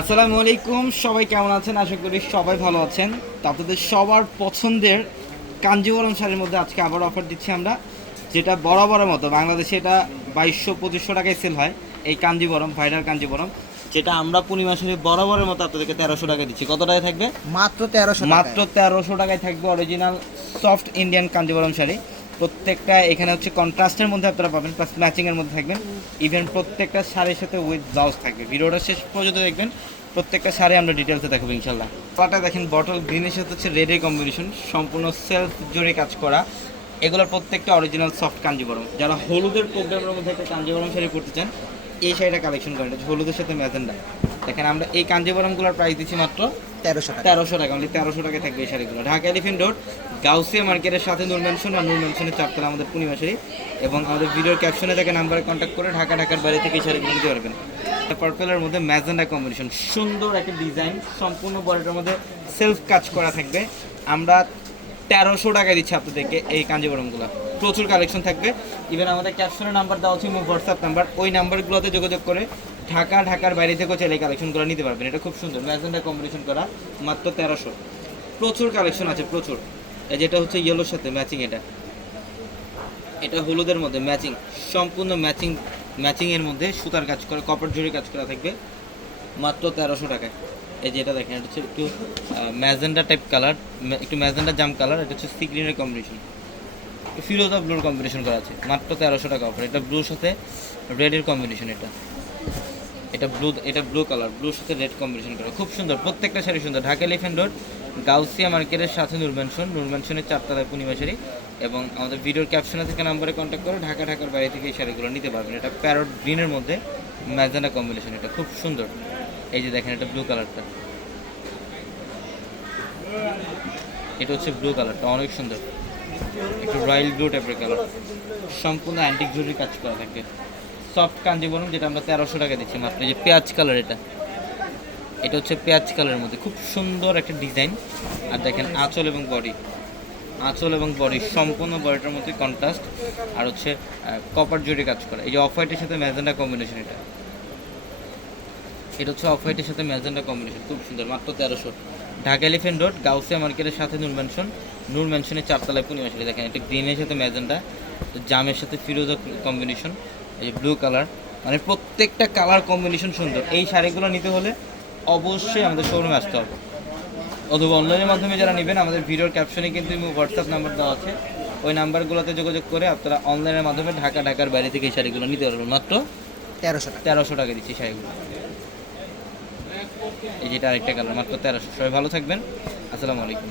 আসসালামু আলাইকুম সবাই কেমন আছেন? আশা করি সবাই ভালো আছেন। তো আপনাদের সবার পছন্দের কাঞ্জিবরম শাড়ির মধ্যে আজকে আবার অফার দিচ্ছি আমরা যেটা বরাবরের মতো। বাংলাদেশে এটা বাইশশো পঁচিশশো টাকায় সেল হয় এই কাঞ্জিবরম ভাইরাল কাঞ্জিবরম যেটা আমরা পূর্ণিমা শাড়ি বরাবরের মতো আপনাদেরকে তেরোশো টাকা দিচ্ছি। কত টাকায় থাকবে? মাত্র তেরোশো মাত্র তেরোশো টাকায় থাকবে original soft Indian Kanjivaram sari. প্রত্যেকটা এখানে হচ্ছে কন্ট্রাস্টের মধ্যে আপনারা পাবেন প্লাস ম্যাচিংয়ের মধ্যে থাকবেন। ইভেন প্রত্যেকটা শাড়ির সাথে উইথ ব্লাউজ থাকবে। ভিডিওটা শেষ পর্যন্ত দেখবেন। প্রত্যেকটা শাড়ি আমরা ডিটেলসে দেখাবো ইনশাল্লাহ পাটা দেখেন বটল গ্রিনের সাথে হচ্ছে রেডের কম্বিনেশন সম্পূর্ণ সেলফ জোরে কাজ করা। এগুলোর প্রত্যেকটা অরিজিনাল সফট কাঞ্জিবরম যারা হলুদের প্রোগ্রামের মধ্যে একটা কাঞ্জিবরম শাড়ি পড়তে চান এই শাড়িটা কালেকশন করেন। হলুদের সাথে ম্যাজেন্ডা। দেখেন আমরা এই কাঞ্জিবরমগুলোর প্রাইস দিচ্ছি মাত্র তেরোশো টাকা। তেরোশো টাকা মানে তেরোশো টাকায় থাকবে এই শাড়িগুলো। ঢাকা এলিফেন্ট রোড গাউসিয়া মার্কেটের সাথে নূর ম্যানশন আর নূর ম্যানশনের চারতলা আমাদের পূর্ণিমা শাড়ি। এবং আমাদের ভিডিওর ক্যাপশনে থেকে নাম্বারে কন্ট্যাক্ট করে ঢাকা ঢাকার বাইরে থেকে এই শাড়িগুলো নিতে পারবেন। পার্পেলের মধ্যে ম্যাজেন্ডা কম্বিনেশন সুন্দর একটা ডিজাইন সম্পূর্ণ বডিটার মধ্যে সেলফ কাজ করা থাকবে। আমরা তেরোশো টাকায় দিচ্ছে আপনাদেরকে এই কাঞ্জিবরমগুলো। প্রচুর কালেকশন থাকবে। ইভেন আমাদের ক্যাপশনের নাম্বার দেওয়া হচ্ছে হোয়াটসঅ্যাপ নাম্বার ওই নাম্বারগুলোতে যোগাযোগ করে ঢাকা, ঢাকার বাইরে থেকেও চাইলে কালেকশনগুলো নিতে পারবেন। এটা খুব সুন্দর। ম্যাজেন্ডা কম্বিনেশন করা, মাত্র তেরোশো। প্রচুর কালেকশন আছে, প্রচুর। যেটা হচ্ছে ইয়েলোর সাথে ম্যাচিং এটা। এটা হলুদের মধ্যে ম্যাচিং সম্পূর্ণ ম্যাচিং ম্যাচিংয়ের মধ্যে সুতার কাজ করে কপার জুড়ি কাজ করা থাকবে, মাত্র তেরোশো টাকায়। এই যে এটা দেখেন, এটা হচ্ছে একটু ম্যাজেন্ডা টাইপ কালার একটু ম্যাজেন্ডা জাম কালার এটা হচ্ছে সি গ্রিনের কম্বিনেশন ফিরোজা ব্লুর কম্বিনেশন করা আছে, মাত্র তেরোশো টাকা অফার এটা ব্লুর সাথে রেডের কম্বিনেশন এটা। এটা ব্লু এটা ব্লু কালার ব্লুর সাথে রেড কম্বিনেশন করা। খুব সুন্দর, প্রত্যেকটা শাড়ি সুন্দর। ঢাকা এলিফেন্ট রোড গাউসিয়া মার্কেটের সাথে নূর ম্যানশন নূর ম্যানশনের চারতলায় পূর্ণিমা শাড়ি এবং আমাদের ভিডিওর ক্যাপশনে থেকে নাম্বারে কন্ট্যাক্ট করে ঢাকা, ঢাকার বাইরে থেকে এই শাড়িগুলো নিতে পারবেন। এটা প্যারট গ্রিনের মধ্যে ম্যাজেন্ডা কম্বিনেশন এটা খুব সুন্দর। এই যে দেখেন, এটা ব্লু কালারটা এটা হচ্ছে ব্লু কালারটা অনেক সুন্দর। একটু রয়্যাল ব্লু টাইপের কালার সম্পূর্ণ অ্যান্টিক জুরি কাজ করা থাকে। সফট কাঞ্জিবরম যেটা আমরা তেরোশো টাকা দিচ্ছি এই যে পেঁয়াজ কালার এটা। এটা হচ্ছে পেঁয়াজ কালারের মধ্যে। খুব সুন্দর একটা ডিজাইন আর দেখেন, আঁচল এবং বডি আঁচল এবং বডি সম্পূর্ণ বডিটার মধ্যে কন্ট্রাস্ট আর হচ্ছে কপার জুড়ে কাজ করা। এই যে অফ হোয়াইটের সাথে ম্যাজেন্ডা কম্বিনেশন এটা। এটা হচ্ছে অফ হোয়াইটের সাথে ম্যাজেন্ডা কম্বিনেশন খুব সুন্দর মাত্র তেরোশো। ঢাকা এলিফেন্ট রোড গাউসিয়া মার্কেটের সাথে নূর ম্যানশন নূর ম্যানশনের চারতলায় পূর্ণিমা শাড়ি দেখেন এটা গ্রিনের সাথে ম্যাজেন্ডা জামের সাথে ফিরোজা কম্বিনেশন এই যে ব্লু কালার মানে প্রত্যেকটা কালার কম্বিনেশন সুন্দর। এই শাড়িগুলো নিতে হলে অবশ্যই আমাদের শোরুমে আসতে হবে। অথবা অনলাইনের মাধ্যমে যারা নেবেন আমাদের ভিডিওর ক্যাপশনে কিন্তু হোয়াটসঅ্যাপ নাম্বার দেওয়া আছে। ওই নাম্বারগুলোতে যোগাযোগ করে আপনারা অনলাইনের মাধ্যমে ঢাকা ঢাকার বাইরে থেকে এই শাড়িগুলো নিতে পারবেন। মাত্র তেরোশো টাকা। তেরোশো টাকা দিচ্ছি শাড়িগুলো। এই যেটা আরেকটা কালার মাত্র তেরোশো। সবাই ভালো থাকবেন। আসসালামু আলাইকুম।